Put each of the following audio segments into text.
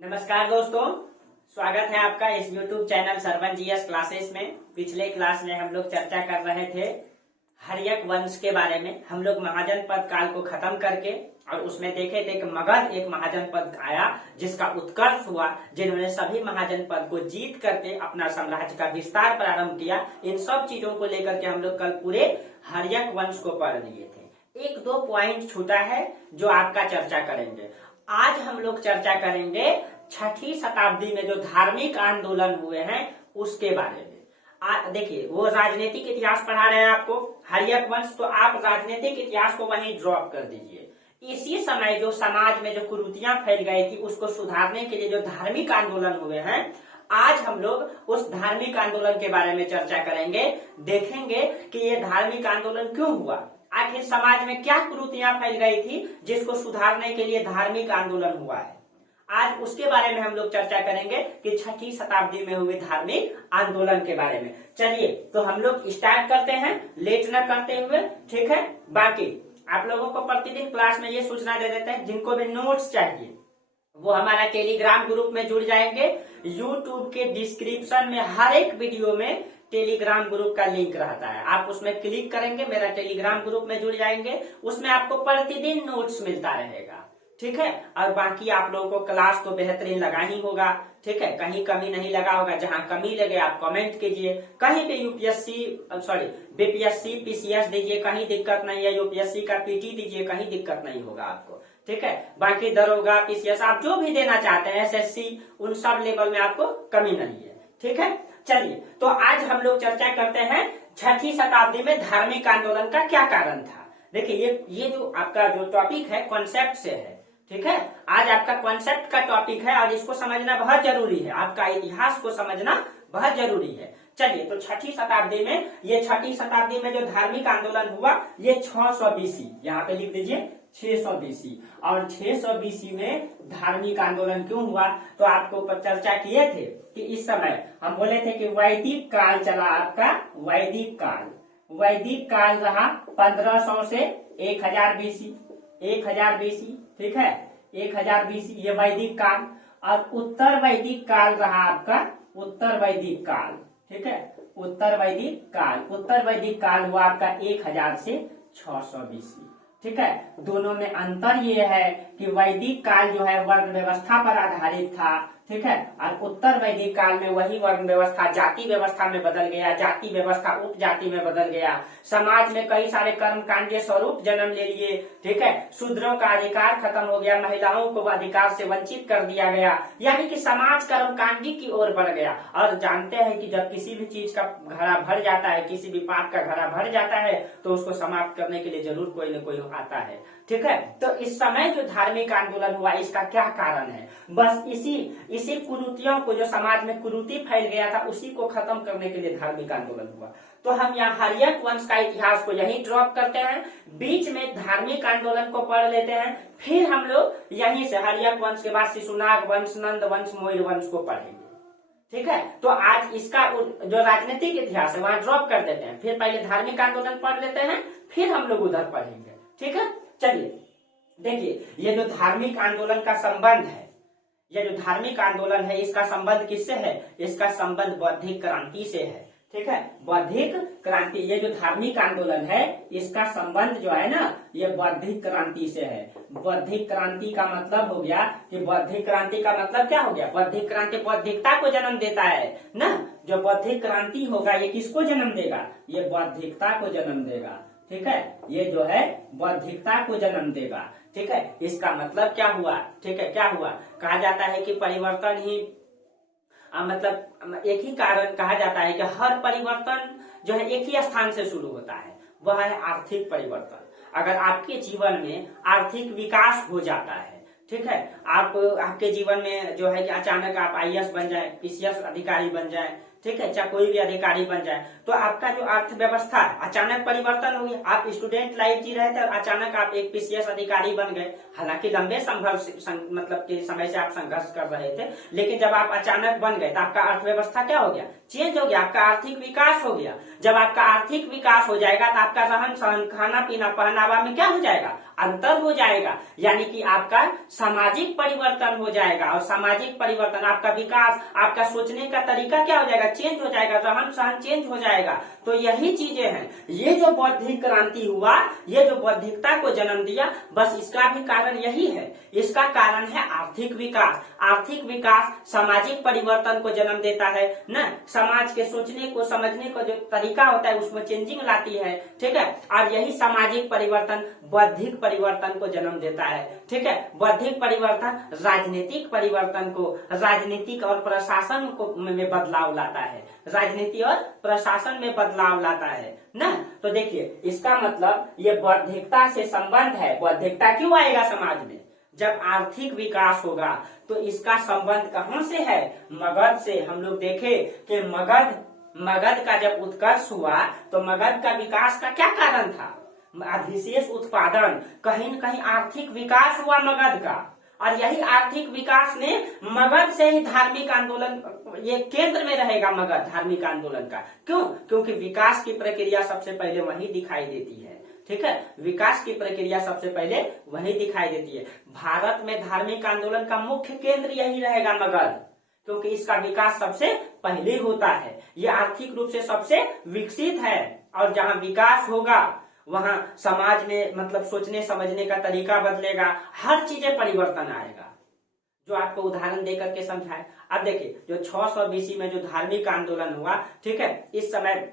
नमस्कार दोस्तों, स्वागत है आपका इस YouTube channel Sarvan GS classes में। पिछले क्लास में हम लोग चर्चा कर रहे थे हर्यक वंश के बारे में। हम लोग महाजनपद काल को खत्म करके और उसमें देखे थे कि मगध एक महाजनपद आया जिसका उत्कर्ष हुआ, जिन्होंने सभी महाजनपद को जीत करके अपना साम्राज्य का विस्तार प्रारंभ किया। इन सब चीजों को लेकर के हम लोग कल पूरे हर्यक वंश को पढ़ लिए थे। एक दो पॉइंट छूटा है जो आपका चर्चा करेंगे। आज हम लोग चर्चा करेंगे छठी शताब्दी में जो धार्मिक आंदोलन हुए हैं उसके बारे में। देखिए, वो राजनीतिक इतिहास पढ़ा रहे हैं आपको हर्यक वंश, तो आप राजनीतिक इतिहास को वहीं ड्रॉप कर दीजिए। इसी समय जो समाज में जो कुरीतियां फैल गई थी उसको सुधारने के लिए जो धार्मिक आंदोलन हुए हैं, आज हम लोग उस धार्मिक आंदोलन के बारे में चर्चा करेंगे। देखेंगे कि ये धार्मिक आंदोलन क्यों हुआ, आखिर समाज में क्या कुरीतियां फैल गई थी जिसको सुधारने के लिए धार्मिक आंदोलन हुआ है। आज उसके बारे में हम लोग चर्चा करेंगे कि छठी शताब्दी में हुए धार्मिक आंदोलन के बारे में। चलिए तो हम लोग स्टार्ट करते हैं लेट न करते हुए, ठीक है। बाकी आप लोगों को प्रतिदिन क्लास में ये सूचना दे देते हैं, जिनको भी नोट्स चाहिए वो हमारा टेलीग्राम ग्रुप में जुड़ जाएंगे। यूट्यूब के डिस्क्रिप्शन में हर एक वीडियो में टेलीग्राम ग्रुप का लिंक रहता है, आप उसमें क्लिक करेंगे, मेरा टेलीग्राम ग्रुप में जुड़ जाएंगे। उसमें आपको प्रतिदिन नोट्स मिलता रहेगा, ठीक है। और बाकी आप लोगों को क्लास तो बेहतरीन लगा ही होगा, ठीक है। कहीं कमी नहीं लगा होगा, जहां कमी लगे आप कमेंट कीजिए। कहीं पे बीपीएससी पीसीएस दीजिए, कहीं दिक्कत नहीं है। यूपीएससी का पीटी दीजिए, कहीं दिक्कत नहीं होगा आपको, ठीक है। बाकी दरोगा पीसीएस आप जो भी देना चाहते हैं, एसएससी, उन सब लेवल में आपको कमी नहीं है, ठीक है। चलिए तो आज हम लोग चर्चा करते हैं छठी शताब्दी में धार्मिक आंदोलन का क्या कारण था। देखिए ये जो आपका जो टॉपिक है कॉन्सेप्ट से है, ठीक है। आज आपका कॉन्सेप्ट का टॉपिक है और इसको समझना बहुत जरूरी है, आपका इतिहास को समझना बहुत जरूरी है। चलिए तो छठी शताब्दी में जो धार्मिक आंदोलन हुआ ये 600 बीसी, यहाँ पे लिख दीजिए 600 बीसी। और 600 बीसी में धार्मिक आंदोलन क्यों हुआ, तो आपको ऊपर चर्चा किए थे कि इस समय हम बोले थे कि वैदिक काल चला आपका, वैदिक काल रहा 1500 से 1000 बीसी, 1000 बीसी, ठीक है। 1000 बीसी ये वैदिक काल। और उत्तर वैदिक काल रहा आपका उत्तर वैदिक काल, ठीक है। उत्तर वैदिक काल हुआ आपका 1000 से 600 बीसी, ठीक है। दोनों में अंतर ये है कि वैदिक काल जो है वर्ण व्यवस्था पर आधारित था, ठीक है। और उत्तर वैदिक काल में वही वर्ण व्यवस्था जाति व्यवस्था में बदल गया, जाति व्यवस्था उपजाति में बदल गया। समाज में कई सारे कर्मकांडीय स्वरूप जन्म ले लिए, ठीक है। शूद्रों का अधिकार खत्म हो गया, महिलाओं को अधिकार से वंचित कर दिया गया, यानी कि समाज कर्मकांडी की ओर बढ़ गया। और जानते हैं कि जब किसी भी चीज का घड़ा भर जाता है, किसी भी पाप का घड़ा भर जाता है, तो उसको समाप्त करने के लिए जरूर कोई न कोई आता है, ठीक है। तो इस समय जो धार्मिक आंदोलन हुआ इसका क्या कारण है, बस इसी कुरीतियों को, जो समाज में कुरीति फैल गया था, उसी को खत्म करने के लिए धार्मिक आंदोलन हुआ। तो हम यहाँ हर्यक वंश का इतिहास को यहीं ड्रॉप करते हैं, बीच में धार्मिक आंदोलन को पढ़ लेते हैं, फिर हम लोग यहीं से हर्यक वंश के बाद शिशुनाग वंश, नंद वंश, मौर्य वंश को पढ़ेंगे, ठीक है। तो आज इसका जो राजनीतिक इतिहास है वहां ड्रॉप कर देते हैं, फिर पहले धार्मिक आंदोलन पढ़ लेते हैं, फिर हम लोग उधर पढ़ेंगे, ठीक है। चलिए देखिए, ये जो धार्मिक आंदोलन का संबंध है, ये जो धार्मिक आंदोलन है इसका संबंध किससे है, इसका संबंध बौद्धिक क्रांति से है, ठीक है। बौद्धिक क्रांति, ये जो धार्मिक आंदोलन है इसका संबंध जो है ना, ये बौद्धिक क्रांति से है। बौद्धिक क्रांति का मतलब हो गया कि बौद्धिक क्रांति का मतलब क्या हो गया, बौद्धिक क्रांति बौद्धिकता को जन्म देता है ना। जो बौद्धिक क्रांति होगा ये किसको जन्म देगा, ये बौद्धिकता को जन्म देगा, ठीक है। ये जो है बौद्धिकता को जन्म देगा, ठीक है। इसका मतलब क्या हुआ, ठीक है, क्या हुआ, कहा जाता है कि परिवर्तन ही मतलब एक ही कारण कहा जाता है कि हर परिवर्तन जो है एक ही स्थान से शुरू होता है, वह है आर्थिक परिवर्तन। अगर आपके जीवन में आर्थिक विकास हो जाता है, ठीक है, आपके जीवन में जो है कि अचानक आप आईएएस बन जाए, पीसीएस अधिकारी बन जाए, ठीक है, चाहे कोई भी अधिकारी बन जाए, तो आपका जो अर्थव्यवस्था अचानक परिवर्तन हो गया। आप स्टूडेंट लाइफ जी रहे थे और अचानक आप एक पीसीएस अधिकारी बन गए। हालांकि लंबे मतलब के समय से आप संघर्ष कर रहे थे, लेकिन जब आप अचानक बन गए तो आपका अर्थव्यवस्था क्या हो गया, चेंज हो गया, आपका आर्थिक विकास हो गया। जब आपका आर्थिक विकास हो जाएगा तो आपका रहन सहन, खाना पीना, पहनावा में क्या हो जाएगा, अंतर हो जाएगा, यानी कि आपका सामाजिक परिवर्तन हो जाएगा। और सामाजिक परिवर्तन, आपका विकास, आपका सोचने का तरीका क्या हो जाएगा, चेंज हो जाएगा, रहन सहन चेंज हो जाएगा। तो यही चीजें हैं, ये जो बौद्धिक क्रांति हुआ, ये जो बौद्धिकता को जन्म दिया, बस इसका भी कारण यही है। इसका कारण है आर्थिक विकास। आर्थिक विकास सामाजिक परिवर्तन को जन्म देता है ना, समाज के सोचने को समझने का जो तरीका होता है उसमें चेंजिंग लाती है, ठीक है। और यही सामाजिक परिवर्तन बौद्धिक परिवर्तन को जन्म देता है, ठीक है। बौद्धिक परिवर्तन राजनीतिक परिवर्तन को, राजनीतिक और प्रशासन को में बदलाव लाता है, राजनीति और प्रशासन में बदलाव लाता है ना। तो देखिए, इसका मतलब ये बौद्धिकता से संबंध है। बौद्धिकता क्यों आएगा समाज में, जब आर्थिक विकास होगा। तो इसका संबंध कहां से है, मगध से। हम लोग देखे कि मगध का जब उत्कर्ष हुआ तो मगध का विकास का क्या कारण था, अधिशेष उत्पादन, कहीं न कहीं आर्थिक विकास हुआ मगध का। और यही आर्थिक विकास ने मगध से ही धार्मिक आंदोलन, ये केंद्र में रहेगा मगध धार्मिक आंदोलन का। क्यों, क्योंकि विकास की प्रक्रिया सबसे पहले वही दिखाई देती है, ठीक है। विकास की प्रक्रिया सबसे पहले वही दिखाई देती है। भारत में धार्मिक आंदोलन का मुख्य केंद्र यही रहेगा मगध, क्योंकि इसका विकास सबसे पहले होता है। ये आर्थिक रूप से सबसे विकसित है, और जहां विकास होगा वहां समाज में मतलब सोचने समझने का तरीका बदलेगा, हर चीजें परिवर्तन आएगा। जो आपको उदाहरण देकर के समझाए। अब देखिए, जो 600 बीसी में जो धार्मिक आंदोलन हुआ, ठीक है, इस समय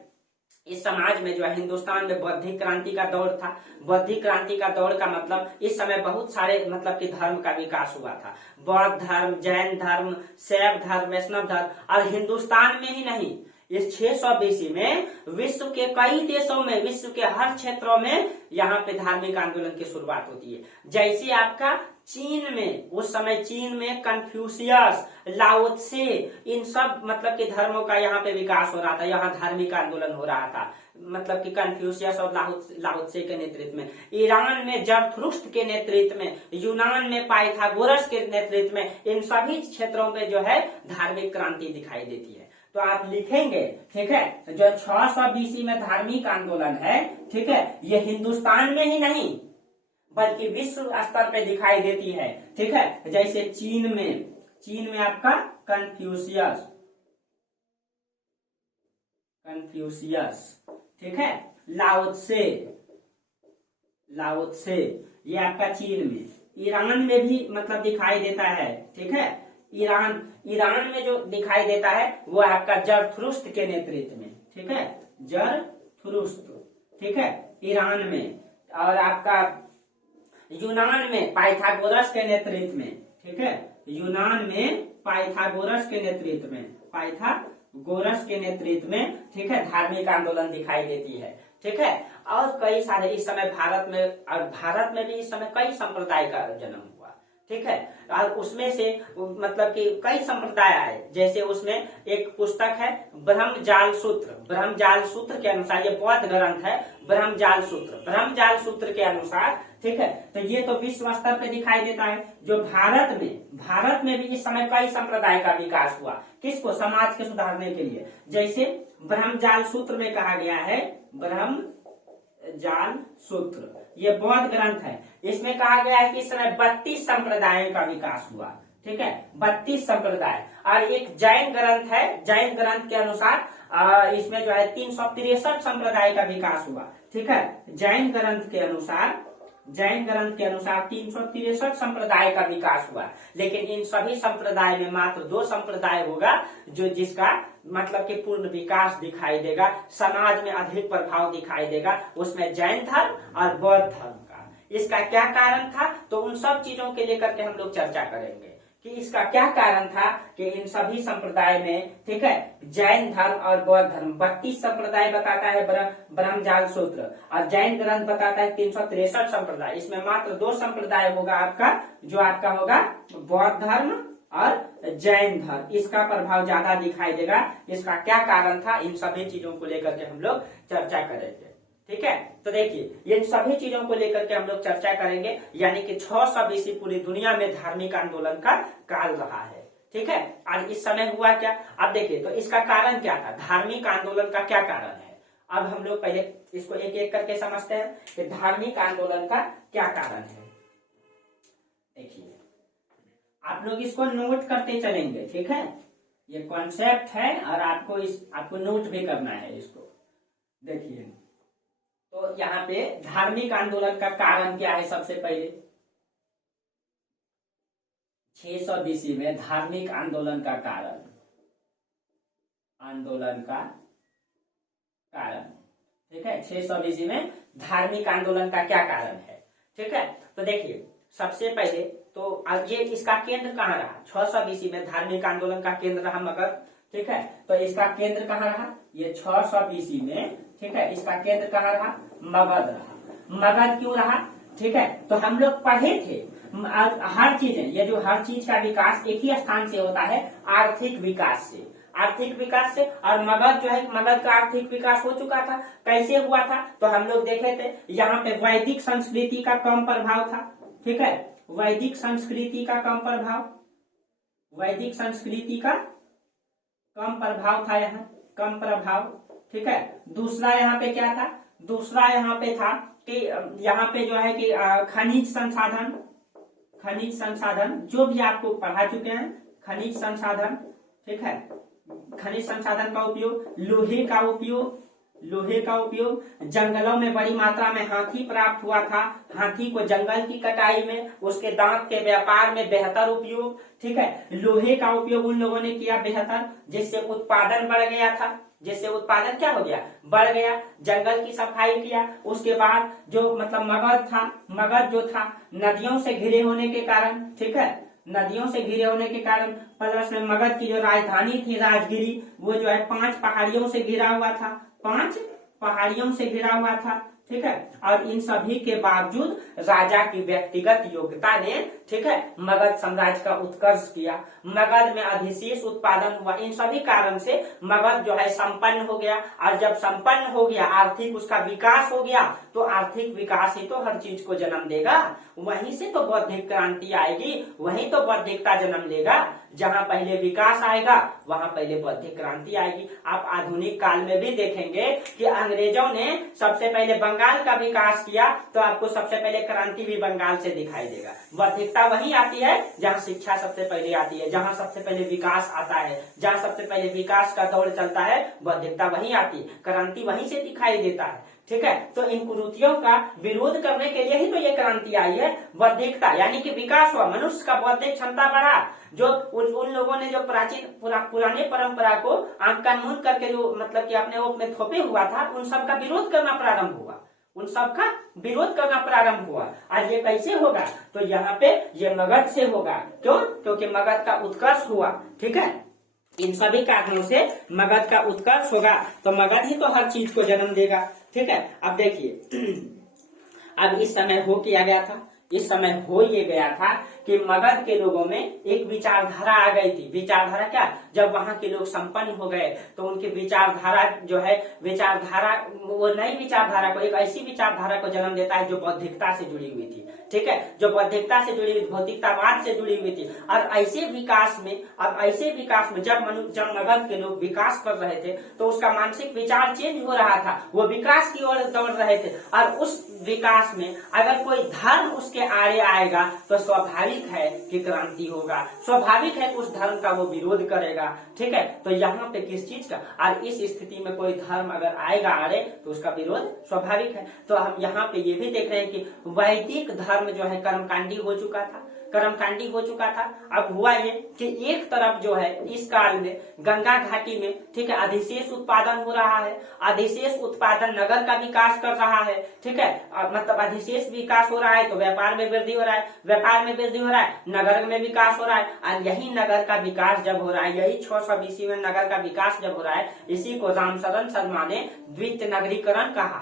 इस समाज में जो है हिंदुस्तान में बौद्धिक क्रांति का दौर था। बौद्धिक क्रांति का दौर का मतलब इस समय बहुत सारे मतलब कि धर्म का विकास हुआ था। बौद्ध धर्म, जैन धर्म, शैव धर्म, वैष्णव धर्म। और हिंदुस्तान में ही नहीं, इस 600 बीसी में विश्व के कई देशों में, विश्व के हर क्षेत्रों में यहाँ पे धार्मिक आंदोलन की शुरुआत होती है। जैसे आपका चीन में, उस समय चीन में कन्फ्यूशियस, लाओ त्से, इन सब मतलब के धर्मों का यहाँ पे विकास हो रहा था, यहाँ धार्मिक आंदोलन हो रहा था, मतलब कि कन्फ्यूशियस और लाओ त्से के नेतृत्व में। ईरान में जरथुस्त्र के नेतृत्व में, यूनान में पाइथागोरस के नेतृत्व में, इन सभी क्षेत्रों में जो है धार्मिक क्रांति दिखाई देती है। तो आप लिखेंगे, ठीक है, जो 600 बीसी में धार्मिक आंदोलन है, ठीक है, ये हिंदुस्तान में ही नहीं बल्कि विश्व स्तर पे दिखाई देती है, ठीक है। जैसे चीन में आपका कन्फ्यूशियस, ठीक है, लाओ त्से, ये आपका चीन में। ईरान में भी मतलब दिखाई देता है, ठीक है। ईरान में जो दिखाई देता है वो आपका जरथुस्त्र के नेतृत्व में, ठीक है, जरथुस्त्र, ठीक है, ईरान में। और आपका यूनान में पाइथागोरस के नेतृत्व में, ठीक है, यूनान में पाइथागोरस के नेतृत्व में, ठीक है, धार्मिक आंदोलन दिखाई देती है, ठीक है। और कई सारे इस समय भारत में भी इस समय कई संप्रदाय का जन्म हुआ, ठीक है। और उसमें से मतलब कि कई संप्रदाय आए। जैसे उसमें एक पुस्तक है ब्रह्मजाल सूत्र के अनुसार, ये बौद्ध ग्रंथ है ब्रह्मजाल सूत्र के अनुसार, ठीक है। तो ये तो विश्व स्तर पे दिखाई देता है। जो भारत में भी इस समय कई संप्रदाय का विकास हुआ, किसको, समाज के सुधारने के लिए। जैसे ब्रह्मजाल सूत्र में कहा गया है, ब्रह्मजाल सूत्र ये बौद्ध ग्रंथ है, इसमें कहा गया है कि इस समय 32 संप्रदायों का विकास हुआ, ठीक है, 32 संप्रदाय। और एक जैन ग्रंथ है, जैन ग्रंथ के अनुसार इसमें जो है 363 संप्रदाय का विकास हुआ, ठीक है। जैन ग्रंथ के अनुसार 363 संप्रदाय का विकास हुआ। लेकिन इन सभी संप्रदाय में मात्र 2 संप्रदाय होगा जो जिसका मतलब कि पूर्ण विकास दिखाई देगा, समाज में अधिक प्रभाव दिखाई देगा, उसमें जैन धर्म और बौद्ध धर्म का। इसका क्या कारण था, तो उन सब चीजों के लेकर के हम लोग चर्चा करेंगे कि इसका क्या कारण था कि इन सभी संप्रदाय में, ठीक है, जैन धर्म और बौद्ध धर्म 32 संप्रदाय बताता है ब्रह्मजाल सूत्र, और जैन ग्रंथ बताता है 363 संप्रदाय। इसमें मात्र 2 संप्रदाय होगा आपका, जो आपका होगा बौद्ध धर्म और जैन धर्म, इसका प्रभाव ज्यादा दिखाई देगा। इसका क्या कारण था, इन सभी चीजों को लेकर के हम लोग चर्चा करेंगे, ठीक है। तो देखिए, इन सभी चीजों को लेकर के हम लोग चर्चा करेंगे, यानी कि 600 बीसी पूरी दुनिया में धार्मिक आंदोलन का काल रहा है, ठीक है। और इस समय हुआ क्या, अब देखिए, तो इसका कारण क्या था, धार्मिक आंदोलन का क्या कारण है। अब हम लोग पहले इसको एक एक करके समझते हैं कि धार्मिक आंदोलन का क्या कारण है। देखिए, आप लोग इसको नोट करते चलेंगे, ठीक है। ये कॉन्सेप्ट है और आपको नोट भी करना है इसको। देखिए, तो यहाँ पे धार्मिक आंदोलन का कारण क्या है। सबसे पहले 600 BC में धार्मिक आंदोलन का कारण, ठीक है। 600 BC में धार्मिक आंदोलन का क्या कारण है, ठीक है। तो देखिए, सबसे पहले तो अब ये इसका केंद्र कहाँ रहा। 600 BC में धार्मिक आंदोलन का केंद्र रहा मगध, ठीक है। तो इसका केंद्र कहाँ रहा, ये 600 BC में, ठीक है। इसका केंद्र कहाँ रहा, मगध रहा। मगध क्यों रहा, ठीक है। तो हम लोग पढ़े थे हर चीज, ये जो हर चीज का विकास एक ही स्थान से होता है, आर्थिक विकास से, और मगध जो है, मगध का आर्थिक विकास हो चुका था। कैसे हुआ था, तो हम लोग देखे थे यहाँ पे वैदिक संस्कृति का कम प्रभाव था, ठीक है। वैदिक संस्कृति का कम प्रभाव था, यहाँ कम प्रभाव, ठीक है। दूसरा यहाँ पे क्या था, दूसरा यहाँ पे था कि यहाँ पे जो है कि खनिज संसाधन जो भी आपको पढ़ा चुके हैं, खनिज संसाधन, ठीक है। खनिज संसाधन का उपयोग, लोहे का उपयोग, जंगलों में बड़ी मात्रा में हाथी प्राप्त हुआ था। हाथी को जंगल की कटाई में, उसके दांत के व्यापार में बेहतर उपयोग, ठीक है। लोहे का उपयोग उन लोगों ने किया बेहतर, जिससे उत्पादन बढ़ गया था, जिससे उत्पादन क्या हो गया, बढ़ गया। जंगल की सफाई किया। उसके बाद जो मतलब मगध जो था नदियों से घिरे होने के कारण, ठीक है, नदियों से घिरे होने के कारण, प्लस में मगध की जो राजधानी थी राजगिरी, वो जो है 5 पहाड़ियों से घिरा हुआ था, 5 पहाड़ियों से घिरा हुआ था, ठीक है। और इन सभी के बावजूद राजा की व्यक्तिगत योग्यता ने, ठीक है, मगध साम्राज्य का उत्कर्ष किया। मगध में अधिशेष उत्पादन हुआ। इन सभी कारण से मगध जो है संपन्न हो गया। और जब संपन्न हो गया, आर्थिक उसका विकास हो गया, तो आर्थिक विकास ही तो हर चीज को जन्म देगा। वहीं से तो बौद्धिक क्रांति आएगी, वहीं तो बौद्धिकता जन्म लेगा। जहां पहले विकास आएगा, वहां पहले बौद्धिक क्रांति आएगी। आप आधुनिक काल में भी देखेंगे कि अंग्रेजों ने सबसे पहले बंगाल का विकास किया, तो आपको सबसे पहले क्रांति भी बंगाल से दिखाई देगा। बौद्धिकता वहीं आती है जहां शिक्षा सबसे पहले आती है, जहां सबसे पहले विकास आता है, जहां सबसे पहले विकास का दौर चलता है, बौद्धिकता वहीं आती है, क्रांति वहीं से दिखाई देता है, ठीक है। तो इन कुरीतियों का विरोध करने के लिए ही तो ये क्रांति आई है। बौद्धिकता यानी कि विकास हुआ, मनुष्य का बौद्धिक क्षमता बढ़ा। जो उन लोगों ने जो प्राचीन पुराने परंपरा को आंख कान मूंद करके जो मतलब कि अपने ओप में थोपे हुआ था, उन सब का विरोध करना प्रारंभ हुआ, और ये कैसे होगा, तो यहाँ पे ये मगध से होगा। क्यों, क्योंकि मगध का उत्कर्ष हुआ, ठीक है। इन सभी कारणों से मगध का उत्कर्ष होगा, तो मगध ही तो हर चीज को जन्म देगा, ठीक है। अब देखिए, अब इस समय हो ये गया था कि मगध के लोगों में एक विचारधारा आ गई थी। विचारधारा क्या, जब वहां के लोग संपन्न हो गए, तो उनकी विचारधारा जो है, वो नई विचारधारा को, एक ऐसी विचारधारा को जन्म देता है जो बौद्धिकता से जुड़ी हुई थी, ठीक है, जो बौद्धिकता से जुड़ी हुई, भौतिकतावाद से जुड़ी हुई थी। और ऐसे विकास में जब मगध के लोग विकास कर रहे थे, तो उसका मानसिक विचार चेंज हो रहा था, वो विकास की ओर दौड़ रहे थे। और उस विकास में अगर कोई धर्म उसके आड़े आएगा, तो स्वाभाविक है कि क्रांति होगा, स्वाभाविक है कि उस धर्म का वो विरोध करेगा, ठीक है। तो यहाँ पे किस चीज का, और इस स्थिति में कोई धर्म अगर आएगा आड़े, तो उसका विरोध स्वाभाविक है। तो हम यहाँ पे ये भी देख रहे हैं कि वैदिक धर्म जो है कर्मकांडी हो चुका था। अब हुआ ये कि एक तरफ जो है इस काल में गंगा घाटी में, ठीक है, अधिशेष उत्पादन हो रहा है। अधिशेष उत्पादन नगर का विकास कर रहा है, ठीक है, मतलब अधिशेष विकास हो रहा है, तो व्यापार में वृद्धि हो रहा है, नगर में विकास हो रहा है। और यही नगर का विकास जब हो रहा है, यही 600 BC में नगर का विकास जब हो रहा है, इसी को रामशरण शर्मा ने द्वितीय नगरीकरण कहा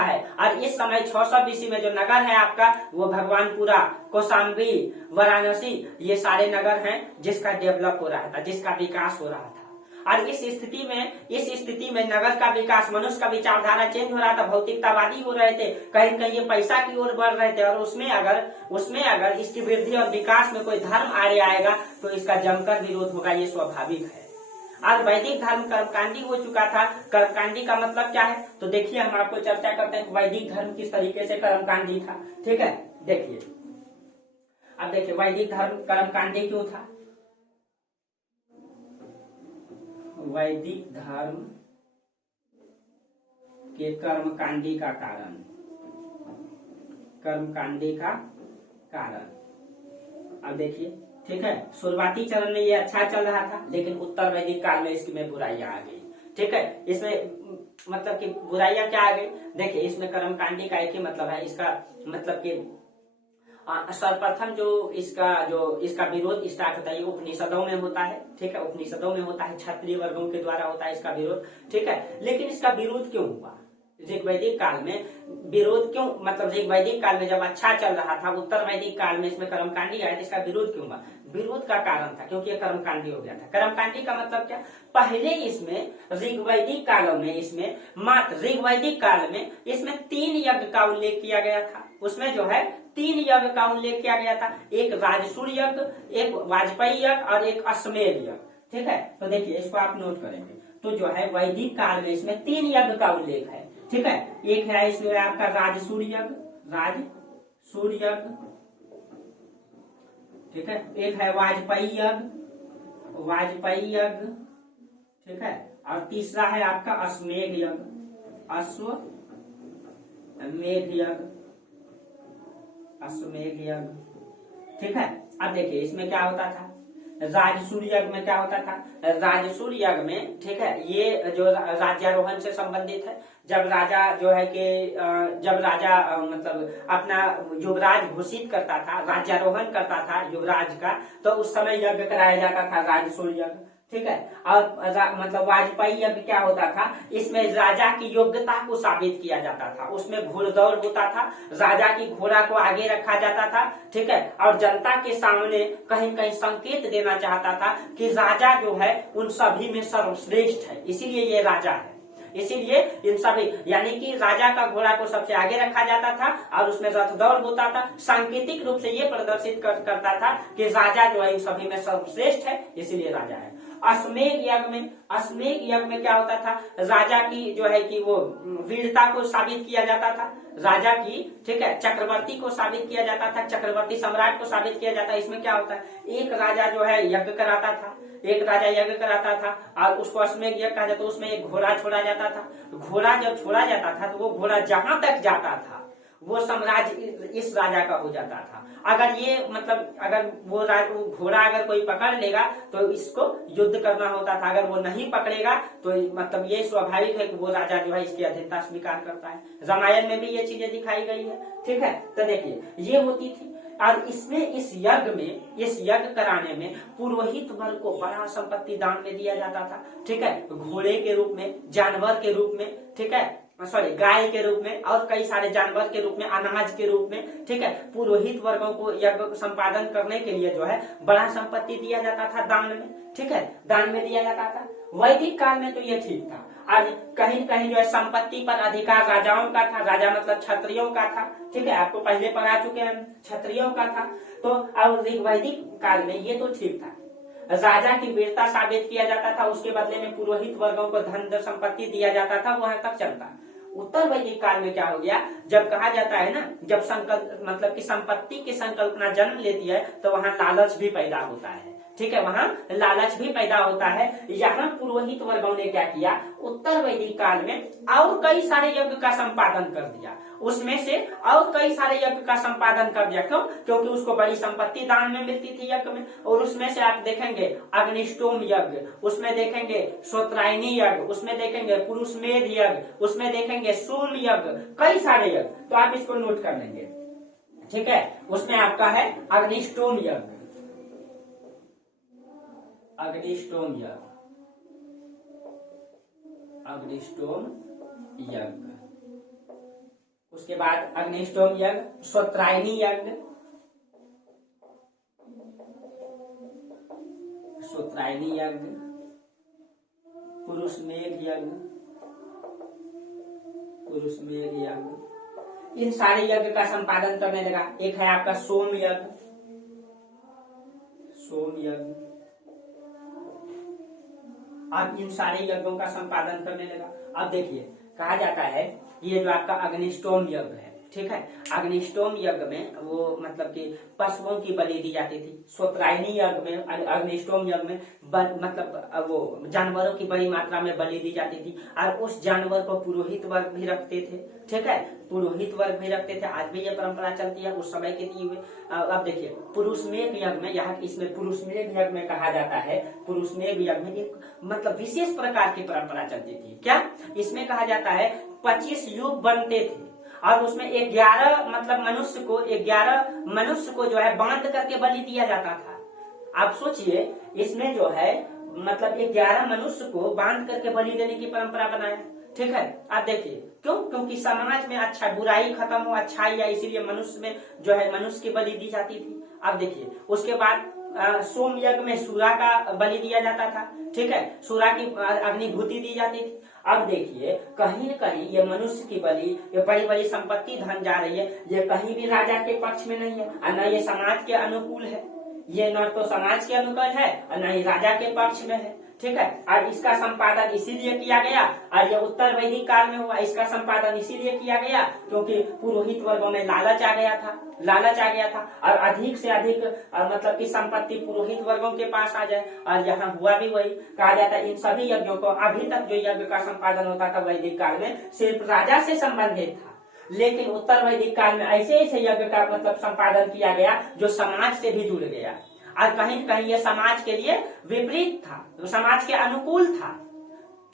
है। और इस समय 600 BC में जो नगर है आपका, वो भगवानपुरा, कौशाम्बी, वाराणसी, ये सारे नगर हैं जिसका डेवलप हो रहा था, जिसका विकास हो रहा था। और इस स्थिति में नगर का विकास, मनुष्य का विचारधारा चेंज हो रहा था, भौतिकतावादी हो रहे थे, कहीं कहीं ये पैसा की ओर बढ़ रहे थे। और उसमें अगर इसकी वृद्धि और विकास में कोई धर्म आड़े आएगा, तो इसका जमकर विरोध होगा, ये स्वाभाविक है। आज वैदिक धर्म कर्मकांडी हो चुका था। कर्मकांडी का मतलब क्या है, तो देखिए हम आपको चर्चा करते हैं कि वैदिक धर्म किस तरीके से कर्मकांडी था। ठीक है, देखिए अब देखिए वैदिक धर्म कर्मकांडी क्यों था। वैदिक धर्म के कर्मकांडी का कारण, कर्मकांडी का कारण, अब देखिए ठीक है, शुरुआती चरण में ये अच्छा चल रहा था, लेकिन उत्तर वैदिक काल में इसमें बुराइयां आ गई। ठीक है, इसमें मतलब कि बुराइयां क्या आ गई, देखिए इसमें कर्मकांडी का एक ही मतलब है, इसका मतलब कि सर्वप्रथम जो इसका विरोध स्टार्ट होता है, ये उपनिषदों में होता है। ठीक है, उपनिषदों में होता है, क्षत्रिय वर्गों के द्वारा होता है इसका विरोध। ठीक है, लेकिन इसका विरोध क्यों हुआ ऋग्वैदिक काल में, विरोध क्यों, मतलब ऋग्वैदिक काल में जब अच्छा चल रहा था, उत्तर वैदिक काल में इसमें कर्मकांडी आया, इसका विरोध क्यों हुआ। विरोध का कारण था क्योंकि ये कर्मकांडी हो गया था। कर्मकांडी का मतलब क्या, पहले इसमें ऋग्वैदिक कालों में, इसमें मात्र ऋग्वैदिक काल में इसमें 3 यज्ञ का उल्लेख किया गया था। उसमें जो है 3 यज्ञ का उल्लेख किया गया था, एक राजसूय यज्ञ, एक वाजपेयी यज्ञ और एक अश्वमेध यज्ञ। ठीक है, तो देखिए इसको आप नोट करेंगे, तो जो है वैदिक काल में इसमें 3 यज्ञ का उल्लेख है। ठीक है, एक है इसमें आपका राजसूय यज्ञ, राजसूय यज्ञ। ठीक है, एक है वाजपेयी यज्ञ, वाजपेयी यज्ञ। ठीक है, और तीसरा है आपका अश्वमेध यज्ञ, अश्वमेध यज्ञ, अश्वमेध यज्ञ। ठीक है, अब देखिए इसमें क्या होता था, राजसूय यज्ञ में क्या होता था, राजसूय यज्ञ में ठीक है, ये जो राज्यारोहण से संबंधित है। जब राजा जो है कि जब राजा मतलब अपना युवराज घोषित करता था, राज्यारोहण करता था युवराज का, तो उस समय यज्ञ कराया जाता था राजसूय यज्ञ। ठीक है, और मतलब वाजपेयी यज्ञ क्या होता था, इसमें राजा की योग्यता को साबित किया जाता था, उसमें घोड़दौड़ होता था, राजा की घोड़ा को आगे रखा जाता था। ठीक है, और जनता के सामने कहीं कहीं संकेत देना चाहता था कि राजा जो है उन सभी में सर्वश्रेष्ठ है, इसीलिए ये राजा है। इसीलिए इन सभी, यानी कि राजा का घोड़ा को सबसे आगे रखा जाता था और उसमें रथ दौड़ होता था, सांकेतिक रूप से ये प्रदर्शित करता था कि राजा जो है इन सभी में सर्वश्रेष्ठ है, इसीलिए राजा है। अश्वमेध यज्ञ में क्या होता था, राजा की जो है कि वो वीरता को साबित किया जाता था, राजा की ठीक है चक्रवर्ती को साबित किया जाता था, चक्रवर्ती सम्राट को साबित किया जाता है। इसमें क्या होता है, एक राजा जो है यज्ञ कराता था, एक राजा यज्ञ कराता था और उसको अश्वमेध यज्ञ कहा जाता, उसमें एक घोड़ा छोड़ा जाता था। घोड़ा जब छोड़ा जाता था तो वो घोड़ा जहां तक जाता था वो साम्राज्य इस राजा का हो जाता था। अगर ये मतलब अगर वो घोड़ा अगर कोई पकड़ लेगा तो इसको युद्ध करना होता था, अगर वो नहीं पकड़ेगा तो मतलब ये स्वाभाविक है कि वो राजा जो है इसकी अधीनता स्वीकार करता है। रामायण में भी ये चीजें दिखाई गई है। ठीक है, तो देखिए ये होती थी। और इसमें इस यज्ञ कराने में पुरोहित वर्ग को बड़ा संपत्ति दान में दिया जाता था। ठीक है, घोड़े के रूप में, जानवर के रूप में, ठीक है सॉरी गाय के रूप में और कई सारे जानवर के रूप में, अनाज के रूप में। ठीक है, पुरोहित वर्गों को यज्ञ संपादन करने के लिए जो है बड़ा संपत्ति दिया जाता था दान में। ठीक है, दान में दिया जाता था। वैदिक काल में तो ये ठीक था। आज कहीं कहीं जो है संपत्ति पर अधिकार राजाओं का था, राजा मतलब क्षत्रियों का था। ठीक है, आपको पहले पढ़ा चुके हैं, क्षत्रियों का था। तो अब वैदिक काल में ये तो ठीक था, राजा की वीरता साबित किया जाता था, उसके बदले में पुरोहित वर्गों को धन संपत्ति दिया जाता था, वहां तक चलता। उत्तर वैदिक काल में क्या हो गया, जब कहा जाता है ना, जब संकल्प मतलब कि संपत्ति की संकल्पना जन्म लेती है तो वहां लालच भी पैदा होता है। ठीक है, वहां लालच भी पैदा होता है। यहाँ पुरोहित वर्गों ने क्या किया, उत्तर वैदिक काल में और कई सारे यज्ञ का संपादन कर दिया, उसमें से और कई सारे यज्ञ का संपादन कर दिया। क्यों? क्योंकि उसको बड़ी संपत्ति दान में मिलती थी यज्ञ में। और उसमें से आप देखेंगे अग्निष्टोम यज्ञ, उसमें देखेंगे श्रोत्रायणी यज्ञ, उसमें देखेंगे पुरुषमेध यज्ञ, उसमें देखेंगे सोम यज्ञ, कई सारे यज्ञ। तो आप इसको नोट कर लेंगे। ठीक है, उसमें आपका है अग्निष्टोम यज्ञ, अग्निष्टोम यज्ञ, अग्निष्टोम यज्ञ। उसके बाद अग्निष्टोम यज्ञ, श्रोत्रायणी यज्ञ, श्रोत्रायणी यज्ञ, पुरुषमेध यज्ञ, पुरुषमेध यज्ञ। इन सारे यज्ञ का संपादन करने लगा। एक है आपका सोम यज्ञ, सोम यज्ञ, अब इन सारे यज्ञों का संपादन करने लगा। अब देखिए कहा जाता है ये जो आपका अग्निष्टोम यज्ञ है, ठीक है, अग्निष्टोम यज्ञ में वो मतलब कि पशुओं की बलि दी जाती थी। स्वत्रायनी यज्ञ में, अग्निष्टोम यज्ञ में मतलब वो जानवरों की बड़ी मात्रा में बलि दी जाती थी और उस जानवर को पुरोहित वर्ग भी रखते थे, ठीक है, पुरोहित वर्ग भी रखते थे। आज भी ये परंपरा चलती है उस समय के दिए हुए। अब देखिए पुरुषमेघ यज्ञ में, यहाँ इसमें पुरुषमेघ यज्ञ में कहा जाता है, पुरुषमेघ यज्ञ में एक मतलब विशेष प्रकार की परंपरा चलती थी। क्या इसमें कहा जाता है 25 युग बनते थे और उसमें 11 मतलब ग्यारह मनुष्य को जो है बांध करके बलि दिया जाता था। आप सोचिए इसमें जो है मतलब 11 मनुष्य को बांध करके बलि देने की परंपरा बनाया, ठीक है। आप देखिए क्यों, क्योंकि समाज में अच्छा बुराई खत्म हो, अच्छाई आए, इसीलिए मनुष्य में जो है मनुष्य की बलि दी जाती थी। अब देखिए उसके बाद सोम यज्ञ में सूरा का बलि दिया जाता था, ठीक है, सूरा की अग्निभूति दी जाती थी। अब देखिए कहीं न कहीं ये मनुष्य की बलि, ये बड़ी बड़ी संपत्ति धन जा रही है, ये कहीं भी राजा के पक्ष में नहीं है और न ये समाज के अनुकूल है, ये न तो समाज के अनुकूल है और न ही राजा के पक्ष में है, ठीक है। और इसका संपादन इसीलिए किया गया और ये उत्तर वैदिक काल में हुआ। इसका संपादन इसीलिए किया गया क्योंकि पुरोहित वर्गों में लालच आ गया था और अधिक से अधिक मतलब की संपत्ति पुरोहित वर्गों के पास आ जाए। और यहाँ हुआ भी वही। कहा जाता है इन सभी यज्ञों को, अभी तक जो यज्ञ का संपादन होता था वैदिक काल में सिर्फ राजा से संबंधित था, लेकिन उत्तर वैदिक काल में ऐसे ऐसे यज्ञ का मतलब संपादन किया गया जो समाज से भी जुड़ गया और कहीं कहीं ये समाज के लिए विपरीत था, समाज के अनुकूल था,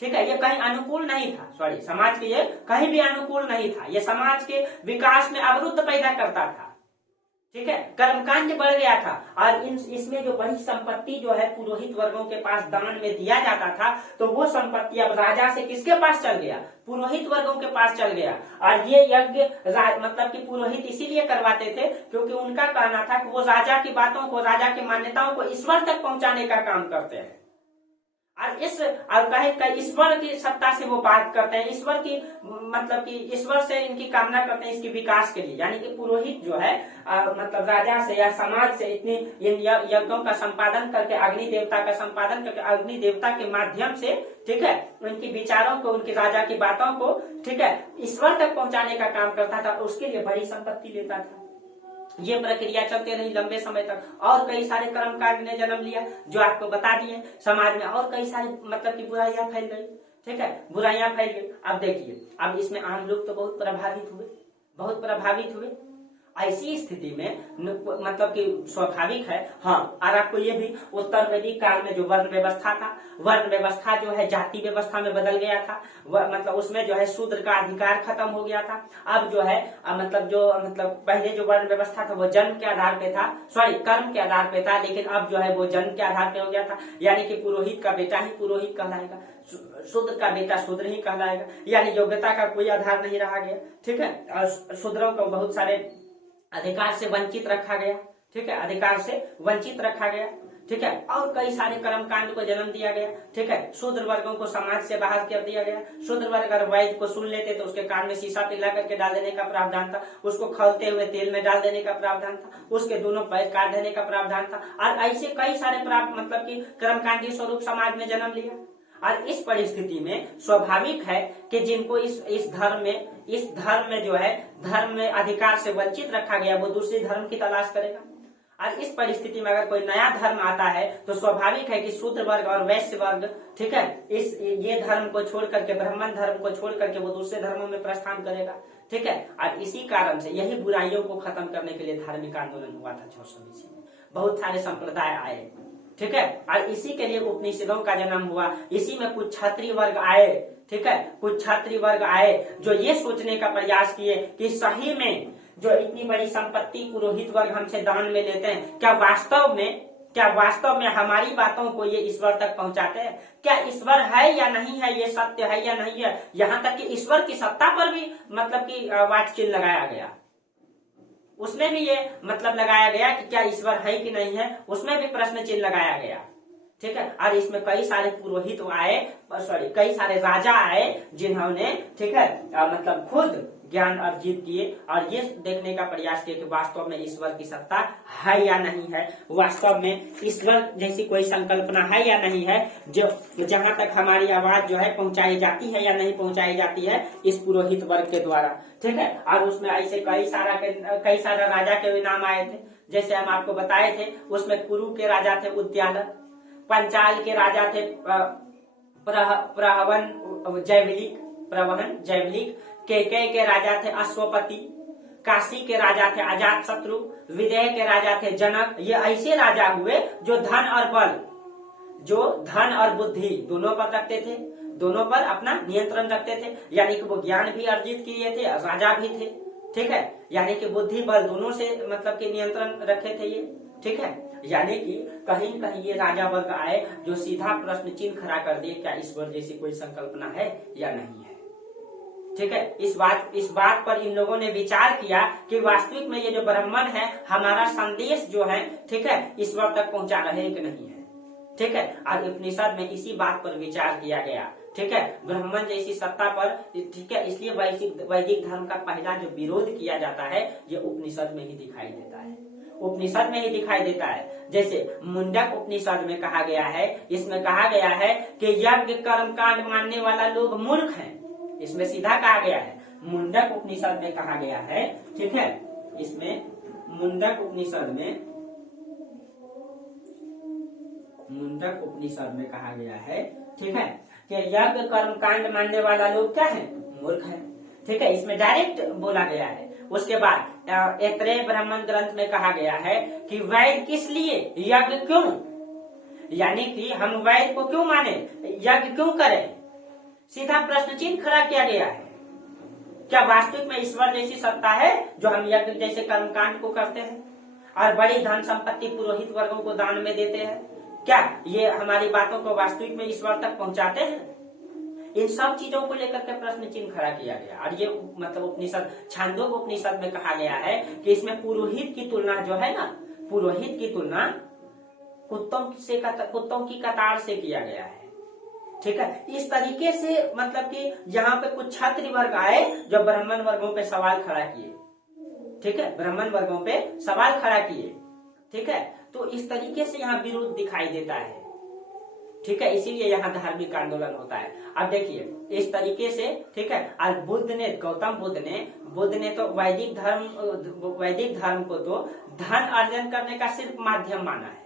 ठीक है, ये कहीं अनुकूल नहीं था, सॉरी, समाज के ये कहीं भी अनुकूल नहीं था, ये समाज के विकास में अवरुद्ध पैदा करता था, ठीक है, कर्मकांड बढ़ गया था। और इसमें जो बड़ी संपत्ति जो है पुरोहित वर्गों के पास दान में दिया जाता था, तो वो संपत्ति अब राजा से किसके पास चल गया, पुरोहित वर्गों के पास चल गया। और ये यज्ञ मतलब कि पुरोहित इसीलिए करवाते थे क्योंकि उनका कहना था कि वो राजा की बातों को, राजा की मान्यताओं को ईश्वर तक पहुंचाने का काम करते हैं और कहे ईश्वर की सत्ता से वो बात करते हैं, ईश्वर की मतलब कि ईश्वर से इनकी कामना करते हैं इसके विकास के लिए। यानी कि पुरोहित जो है मतलब राजा से या समाज से इतनी इन यज्ञों का संपादन करके, अग्नि देवता का संपादन करके, अग्नि देवता के माध्यम से, ठीक है, उनकी विचारों को, उनकी राजा की बातों को, ठीक है, ईश्वर तक पहुंचाने का काम करता था, उसके लिए बड़ी संपत्ति लेता था। ये प्रक्रिया चलते रही लंबे समय तक और कई सारे कर्मकांड ने जन्म लिया जो आपको बता दिए। समाज में और कई सारी मतलब की बुराइयां फैल गई, ठीक है, बुराइयां फैल गई। अब देखिए अब इसमें आम लोग तो बहुत प्रभावित हुए। ऐसी स्थिति में मतलब कि स्वाभाविक है, हाँ, और आपको ये भी उत्तर वैदिक काल में जो वर्ण व्यवस्था था, वर्ण व्यवस्था जो है जाति व्यवस्था में बदल गया था, मतलब उसमें जो है शूद्र का अधिकार खत्म हो गया था। अब जो है मतलब पहले जो वर्ण व्यवस्था था वो जन्म के आधार पे था, सॉरी, कर्म के आधार पे था, लेकिन अब जो है वो जन्म के आधार पे हो गया था। यानी कि पुरोहित का बेटा ही पुरोहित कहलाएगा, शूद्र का बेटा शूद्र ही कहलाएगा, यानी योग्यता का कोई आधार नहीं रहा गया, ठीक है। और शूद्रों को बहुत सारे अधिकार से वंचित रखा गया, ठीक है, अधिकार से वंचित रखा गया, ठीक है, और कई सारे कर्मकांड को जन्म दिया गया, ठीक है। शूद्र वर्गों को समाज से बाहर कर दिया गया। शूद्र वर्ग अगर वैद्य को सुन लेते तो उसके कान में शीशा पिला करके डाल देने का प्रावधान था, उसको खौलते हुए तेल में डाल देने का प्रावधान था, उसके दोनों पैर काट देने का प्रावधान था, और ऐसे कई सारे मतलब की कर्मकांडीय स्वरूप समाज में जन्म लिया। और इस परिस्थिति में स्वाभाविक है कि जिनको इस धर्म में जो है धर्म में अधिकार से वंचित रखा गया, वो दूसरे धर्म की तलाश करेगा। और इस परिस्थिति में अगर कोई नया धर्म आता है तो स्वाभाविक है कि शूद्र वर्ग और वैश्य वर्ग, ठीक है, ये धर्म को छोड़ करके, ब्राह्मण धर्म को छोड़ करके वो दूसरे धर्मों में प्रस्थान करेगा, ठीक है। और इसी कारण से यही बुराइयों को खत्म करने के लिए धार्मिक आंदोलन हुआ था 600 BC में। बहुत सारे संप्रदाय आए, ठीक है, और इसी के लिए उपनिषदों का जन्म हुआ। इसी में कुछ क्षत्रिय वर्ग आए, ठीक है, कुछ क्षत्रिय वर्ग आए जो ये सोचने का प्रयास किए कि सही में जो इतनी बड़ी संपत्ति पुरोहित वर्ग हमसे दान में लेते हैं, क्या वास्तव में हमारी बातों को ये ईश्वर तक पहुंचाते हैं? क्या ईश्वर है या नहीं है, ये सत्य है या नहीं है? यहाँ तक कि ईश्वर की सत्ता पर भी मतलब कि वाट चिन्ह लगाया गया, उसमें भी ये मतलब लगाया गया कि क्या ईश्वर है कि नहीं है, उसमें भी प्रश्न चिन्ह लगाया गया, ठीक है। और इसमें कई सारे पुरोहित आए, कई सारे राजा आए जिन्होंने, ठीक है, मतलब खुद ज्ञान अर्जित किए और ये देखने का प्रयास किए कि वास्तव में ईश्वर की सत्ता है या नहीं है, वास्तव में ईश्वर जैसी कोई संकल्पना है या नहीं है, जो जहां तक हमारी आवाज जो है पहुंचाई जाती है या नहीं पहुंचाई जाती है इस पुरोहित वर्ग के द्वारा। ठीक है, और उसमें ऐसे कई सारा राजा के भी नाम आए थे, जैसे हम आपको बताए थे। उसमें कुरु के राजा थे उद्यालय, पंचाल के राजा थे प्रवहन जैवलिक, केकय के राजा थे अश्वपति, काशी के राजा थे अजात शत्रु, विदेह के राजा थे जनक। ये ऐसे राजा हुए जो धन और बल, जो धन और बुद्धि दोनों पर रखते थे, दोनों पर अपना नियंत्रण रखते थे, यानी कि वो ज्ञान भी अर्जित किए थे, राजा भी थे। ठीक है, यानी कि बुद्धि बल दोनों से मतलब कि नियंत्रण रखे थे ये। ठीक है, यानी कि कहीं कहीं ये राजा वर्ग आए जो सीधा प्रश्न चिन्ह खड़ा कर दिए, क्या ईश्वर जैसी कोई संकल्पना है या नहीं है। ठीक है, इस बात पर इन लोगों ने विचार किया कि वास्तविक में ये जो ब्राह्मण है, हमारा संदेश जो है, ठीक है, ईश्वर तक पहुंचा रहे कि नहीं है। ठीक है, और उपनिषद में इसी बात पर विचार किया गया। ठीक है, ब्राह्मण जैसी सत्ता पर, ठीक है, इसलिए वैदिक धर्म का पहला जो विरोध किया जाता है ये उपनिषद में ही दिखाई देता है, उपनिषद में ही दिखाई देता है। जैसे मुंडक उपनिषद में कहा गया है, इसमें कहा गया है कि यज्ञ कर्म कांड मानने वाला लोग मूर्ख है, इसमें सीधा कहा गया है। मुंडक उपनिषद में कहा गया है, ठीक है, इसमें मुंडक उपनिषद में कहा गया है, ठीक है, कि यज्ञ कर्म कांड मानने वाला लोग क्या है, मूर्ख है। ठीक है, इसमें डायरेक्ट बोला गया है। उसके बाद ऐतरेय ब्राह्मण ग्रंथ में कहा गया है कि वैद किस लिए, यज्ञ क्यों, यानी कि हम वैद को क्यों माने, यज्ञ क्यों करें, सीधा प्रश्न चिन्ह खड़ा किया गया है। क्या वास्तविक में ईश्वर जैसी सत्ता है जो हम यज्ञ जैसे कर्मकांड को करते हैं और बड़ी धन संपत्ति पुरोहित वर्गों को दान में देते हैं, क्या ये हमारी बातों को वास्तविक में ईश्वर तक पहुंचाते हैं? इन सब चीजों को लेकर के प्रश्न चिन्ह खड़ा किया गया। और ये मतलब उपनिषद, छांदोग्य उपनिषद में कहा गया है कि इसमें पुरोहित की तुलना जो है ना, पुरोहित की तुलना कुत्तों की कतार से किया गया है। ठीक है, इस तरीके से मतलब कि यहाँ पे कुछ छात्र वर्ग आए जो ब्राह्मण वर्गों पे सवाल खड़ा किए। ठीक है, ब्राह्मण वर्गों पे सवाल खड़ा किए। ठीक है, तो इस तरीके से यहाँ विरोध दिखाई देता है। ठीक है, इसीलिए यहाँ धार्मिक आंदोलन होता है। अब देखिए इस तरीके से, ठीक है, और गौतम बुद्ध ने तो वैदिक धर्म को तो धन अर्जन करने का सिर्फ माध्यम माना है।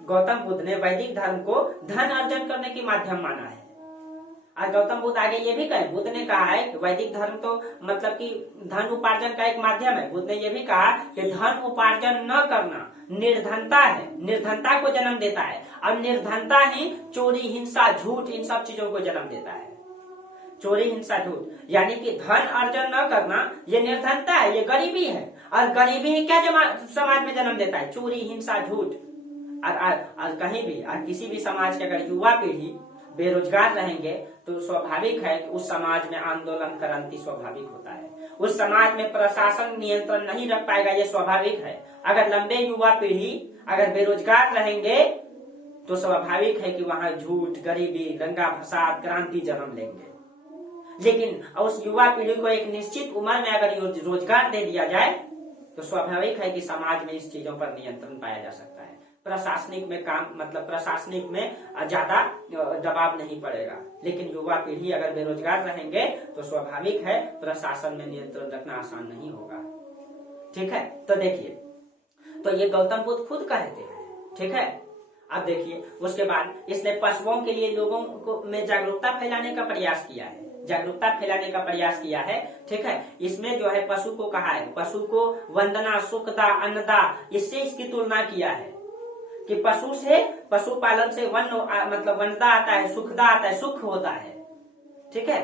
गौतम बुद्ध ने वैदिक धर्म को धन अर्जन करने की माध्यम माना है। और गौतम बुद्ध आगे ये भी कहे, बुद्ध ने कहा है कि वैदिक धर्म तो मतलब कि धन उपार्जन का एक माध्यम है। बुद्ध ने ये भी कहा कि धन उपार्जन न करना निर्धनता है, निर्धनता को जन्म देता है। और निर्धनता ही चोरी, हिंसा, झूठ, इन सब चीजों को जन्म देता है। चोरी, हिंसा, झूठ, यानी कि धन अर्जन न करना ये निर्धनता है, ये गरीबी है। और गरीबी ही क्या समाज में जन्म देता है, चोरी, हिंसा, झूठ। और कहीं भी और किसी भी समाज के अगर युवा पीढ़ी बेरोजगार रहेंगे तो स्वाभाविक है कि उस समाज में आंदोलन क्रांति स्वाभाविक होता है। उस समाज में प्रशासन नियंत्रण नहीं रख पाएगा, ये स्वाभाविक है। अगर लंबे युवा पीढ़ी अगर बेरोजगार रहेंगे तो स्वाभाविक है कि वहां झूठ, गरीबी, दंगा फसाद, क्रांति जन्म लेंगे। लेकिन उस युवा पीढ़ी को एक निश्चित उम्र में अगर रोजगार दे दिया जाए तो स्वाभाविक है कि समाज में इस चीजों पर नियंत्रण पाया जा सकता है। प्रशासनिक में काम मतलब प्रशासनिक में ज्यादा दबाव नहीं पड़ेगा। लेकिन युवा पीढ़ी अगर बेरोजगार रहेंगे तो स्वाभाविक है प्रशासन में नियंत्रण रखना आसान नहीं होगा। ठीक है, तो देखिए, तो ये गौतम बुद्ध खुद कहते हैं। ठीक है, अब देखिए उसके बाद इसने पशुओं के लिए लोगों को में जागरूकता फैलाने का प्रयास किया है, ठीक है, इसमें जो है पशु को कहा है, पशु को वंदना, सुखदा, अन्नदा, इससे इसकी तुलना किया है कि पशु से, पशुपालन से मतलब वनदा आता है, सुखदा आता है, सुख होता है। ठीक है,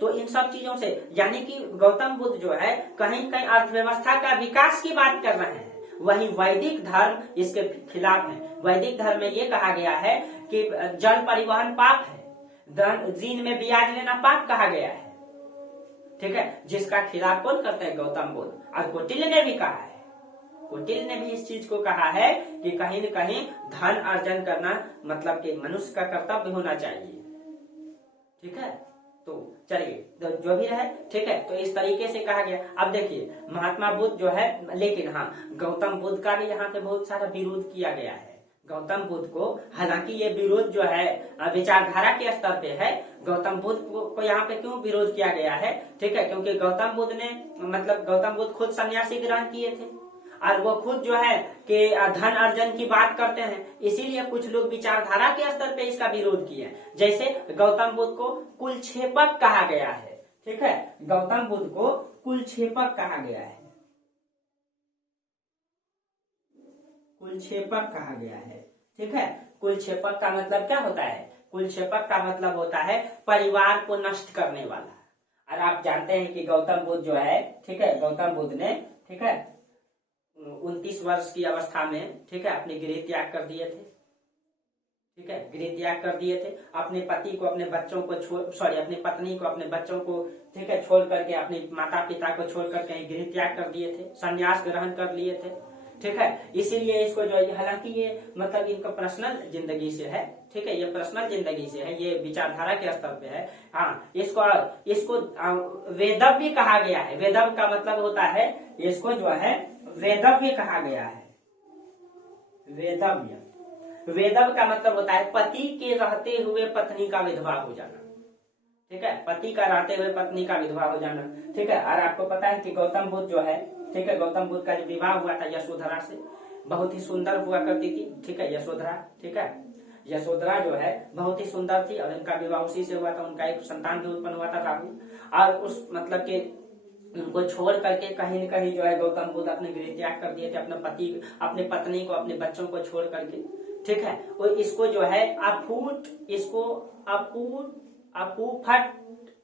तो इन सब चीजों से यानी कि गौतम बुद्ध जो है कहीं कहीं अर्थव्यवस्था का विकास की बात कर रहे हैं। वही वैदिक धर्म इसके खिलाफ है। वैदिक धर्म में ये कहा गया है कि जल परिवहन पाप है, ऋण में ब्याज लेना पाप कहा गया है। ठीक है, जिसका खिलाफ कौन करते हैं, गौतम बुद्ध। और कौटिल्य ने भी कहा है, कौटिल्य ने भी इस चीज को कहा है कि कहीं न कहीं धन अर्जन करना मतलब कि मनुष्य का कर्तव्य होना चाहिए। ठीक है, तो चलिए तो जो भी रहे, ठीक है, तो इस तरीके से कहा गया। अब देखिए महात्मा बुद्ध जो है, लेकिन हाँ गौतम बुद्ध का भी यहाँ पे बहुत सारा विरोध किया गया है। गौतम बुद्ध को, हालांकि ये विरोध जो है विचारधारा के स्तर पे है, गौतम बुद्ध को यहाँ पे क्यों विरोध किया गया है, ठीक है, क्योंकि गौतम बुद्ध ने, मतलब गौतम बुद्ध खुद सन्यासी ग्रहण किए थे और वो खुद जो है कि धन अर्जन की बात करते हैं, इसीलिए कुछ लोग विचारधारा के स्तर पे इसका विरोध किए। जैसे गौतम बुद्ध को कुलक्षेपक कहा गया है, ठीक है, गौतम बुद्ध को कुलक्षेपक कहा गया है, कुलक्षेपक कहा गया है, ठीक है। कुलक्षेपक का मतलब क्या होता है? कुलक्षेपक का मतलब होता है परिवार को नष्ट करने वाला। और आप जानते हैं कि गौतम बुद्ध जो है, ठीक है, गौतम बुद्ध ने, ठीक है, 29 वर्ष की अवस्था में, ठीक है, अपने गृह त्याग कर दिए थे, ठीक है, गृह त्याग कर दिए थे। अपने पति को, अपने बच्चों को अपनी पत्नी को, अपने बच्चों को, ठीक है, छोड़ करके, अपने माता पिता को छोड़ करके गृह त्याग कर दिए थे, संन्यास ग्रहण कर लिए थे, ठीक है। इसीलिए इसको जो, हालांकि ये मतलब इनका पर्सनल जिंदगी से है, ठीक है, ये पर्सनल जिंदगी से है, ये विचारधारा के स्तर पे है। हाँ, इसको वेदव्य कहा गया है। वेदव्य का मतलब होता है, इसको जो है वेदव्य कहा गया है। वेदव्य, वेदव्य का मतलब होता है पति के रहते हुए पत्नी का विधवा हो जाना, ठीक है, पति का रहते हुए पत्नी का विधवा हो जाना, ठीक है। और आपको पता है कि गौतम बुद्ध जो है, ठीक है, गौतम बुद्ध का जो विवाह हुआ था यशोधरा से, बहुत ही सुंदर हुआ करती थी, ठीक है, यशोधरा, ठीक है, यशोधरा जो है बहुत ही सुंदर थी और इनका विवाह उसी से हुआ था। उनका एक संतान भी उत्पन्न हुआ था राहुल, और उस मतलब के उनको छोड़ करके कहीं न कहीं जो है गौतम बुद्ध अपने गृह त्याग कर दिए थे, अपने पति, अपने पत्नी को, अपने बच्चों को छोड़ करके, ठीक है। और इसको जो है अपूफट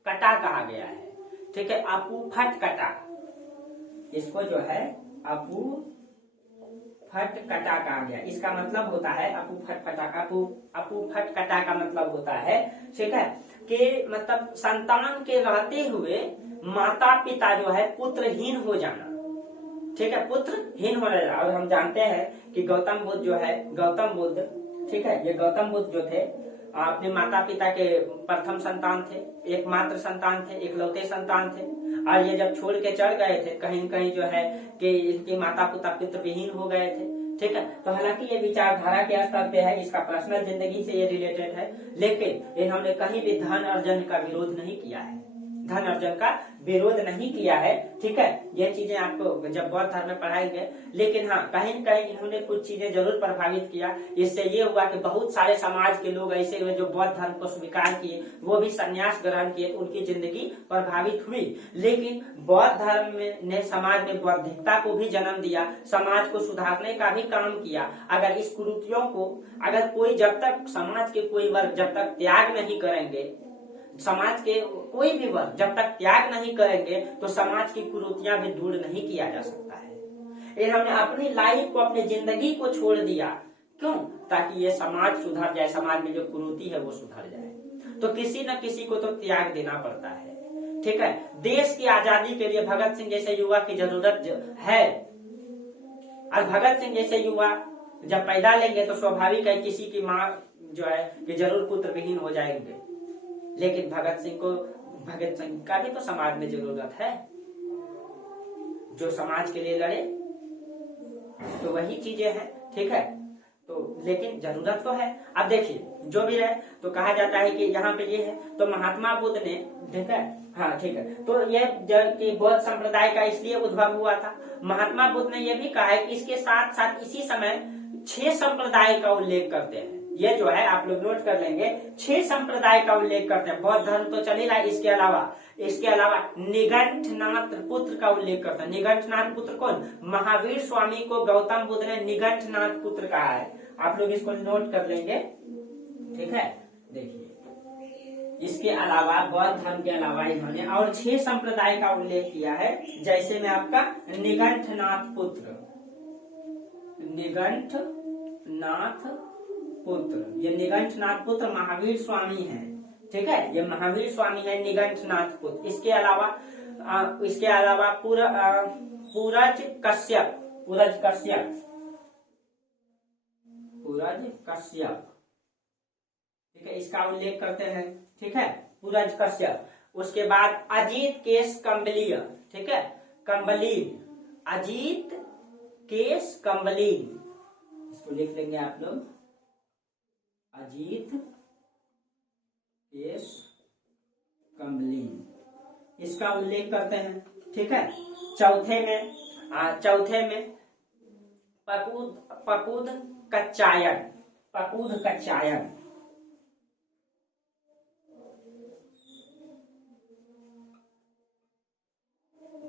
कटा कहा गया है, ठीक है, अपूफट कटा, इसको जो है अपूफट कटा कहा गया। इसका मतलब होता है अपूफट कटा का मतलब होता है, ठीक है, कि मतलब संतान के रहते हुए माता पिता जो है पुत्रहीन हो जाना, ठीक है, पुत्रहीन हो जाना। और हम जानते हैं कि गौतम बुद्ध जो है, गौतम बुद्ध, ठीक है, ये गौतम बुद्ध जो थे अपने माता पिता के प्रथम संतान थे, एकमात्र संतान थे, इकलौते संतान थे। और ये जब छोड़ के चढ़ गए थे कहीं कहीं जो है कि इनके माता पिता पितृविहीन हो गए थे, ठीक है। तो हालांकि ये विचारधारा के स्तर पे है, इसका पर्सनल जिंदगी से ये रिलेटेड है, लेकिन इन्होंने कहीं भी धन अर्जन का विरोध नहीं किया है, धन अर्जन का विरोध नहीं किया है, ठीक है। ये चीजें आपको जब बौद्ध धर्म में पढ़ाएंगे, लेकिन हाँ कहीं न कहीं इन्होंने कुछ चीजें जरूर प्रभावित किया। इससे ये हुआ कि बहुत सारे समाज के लोग ऐसे हुए जो बौद्ध धर्म को स्वीकार किए, वो भी संन्यास ग्रहण किए, उनकी जिंदगी प्रभावित हुई। लेकिन बौद्ध धर्म ने समाज में बौद्धिकता को भी जन्म दिया, समाज को सुधारने का भी काम किया। अगर इस कुरीतियों को, अगर कोई, जब तक समाज के कोई वर्ग जब तक त्याग नहीं करेंगे, समाज के कोई भी वर्ग जब तक त्याग नहीं करेंगे, तो समाज की कुरीतियां भी दूर नहीं किया जा सकता है। इन्होंने अपनी लाइफ को, अपनी जिंदगी को छोड़ दिया, क्यों? ताकि ये समाज सुधर जाए, समाज में जो कुरीति है वो सुधर जाए। तो किसी न किसी को तो त्याग देना पड़ता है, ठीक है। देश की आजादी के लिए भगत सिंह जैसे युवा की जरूरत है, और भगत सिंह जैसे युवा जब पैदा लेंगे तो स्वाभाविक है किसी की माँ जो है कि जरूर पुत्र विहीन हो जाएंगे। लेकिन भगत सिंह का भी तो समाज में जरूरत है, जो समाज के लिए लड़े, तो वही चीजें हैं, ठीक है। तो लेकिन जरूरत तो है। अब देखिए जो भी है, तो कहा जाता है कि यहाँ पे ये है, तो महात्मा बुद्ध ने, ठीक है, हाँ ठीक है, तो ये बौद्ध संप्रदाय का इसलिए उद्भव हुआ था। महात्मा बुद्ध ने यह भी कहा है कि इसके साथ साथ इसी समय 6 संप्रदाय का उल्लेख करते हैं। ये जो है आप लोग नोट कर लेंगे, 6 संप्रदाय का उल्लेख करते हैं। बौद्ध धर्म तो चल ही रहा है, इसके अलावा निगंठनाथ पुत्र का उल्लेख करते हैं। निगंठनाथ पुत्र कौन? महावीर स्वामी को गौतम बुद्ध ने निगंठनाथ पुत्र कहा है। आप लोग इसको नोट कर लेंगे, ठीक है। देखिए इसके अलावा बौद्ध धर्म के अलावा इन्होंने और 6 संप्रदाय का उल्लेख किया है, जैसे में आपका निगंठनाथ पुत्र, ये निगंठनाथ पुत्र महावीर स्वामी है, ठीक है, ये महावीर स्वामी है निगंठनाथ पुत्र। इसके अलावा पूरज कश्यप, ठीक है, इसका उल्लेख करते हैं, ठीक है, पूरज कश्यप। उसके बाद अजीत केस कंबलीय, ठीक है, कंबलीन, अजीत केस कंबलीन, इसको लिख लेंगे आप लोग, अजीत केस कंबलीन, इसका उल्लेख करते हैं, ठीक है। चौथे में पकुद कच्चायन, पकुद कच्चायन,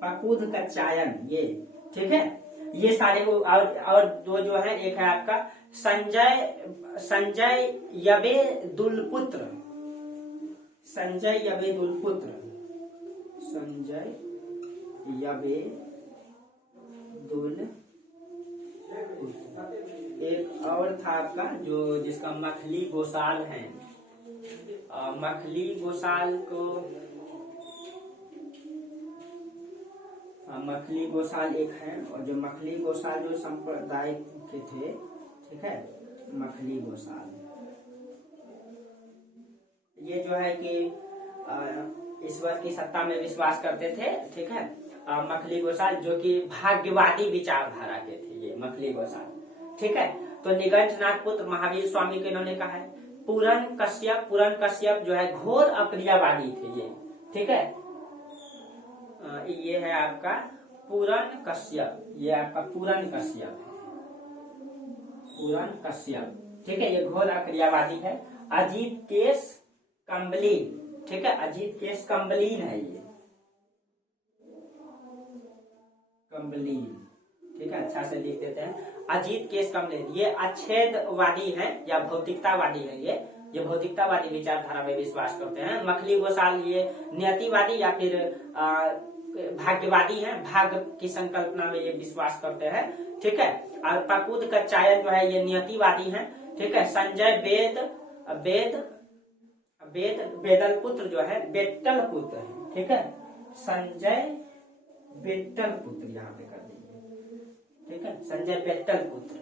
पकुद कच्चायन, ये ठीक है। ये सारे और जो है एक है आपका संजय यबे दुलपुत्र, संजय यबे दुलपुत्र, संजय यबे दुलपुत्र। एक और था आपका जो जिसका मखली गोसाल है, मखली गोसाल को, मखली गोसाल एक है, और जो मखली गोसाल जो संप्रदाय के थे, ठीक है, मखली गोसाल, ये जो है कि ईश्वर की सत्ता में विश्वास करते थे, ठीक है। मखली गोसाल जो कि भाग्यवादी विचारधारा के थे, ये मखली गोसाल, ठीक है। तो निगंठनाथ पुत्र महावीर स्वामी के इन्होंने कहा है। पूरन कश्यप जो है घोर अक्रियावादी थे ये, ठीक है। ये है आपका पूरन कश्यप, ये आपका पूरन कश्यप, पूरन कश्यप, ठीक है, ये घोर अक्रियावादी है। अजीत केस कंबलीन, ठीक है, अजीत केस कंबलीन है ये, कंबलीन, ठीक है, अच्छा से लिख देते हैं, अजीत केस कंबलीन। ये अच्छेदवादी है या भौतिकतावादी है, ये भौतिकतावादी विचारधारा में विश्वास करते हैं। मखली गोसाल ये नियतिवादी या फिर भाग्यवादी है, भाग्य की संकल्पना में ये विश्वास करते हैं, ठीक है। और पकुद कच्चायन जो है ये नियतिवादी है, ठीक है। संजय बेदल पुत्र जो है बेट्टल पुत्र है, ठीक है, संजय बेट्टल पुत्र यहाँ पे कर दीजिए, ठीक है, संजय बेट्टल पुत्र,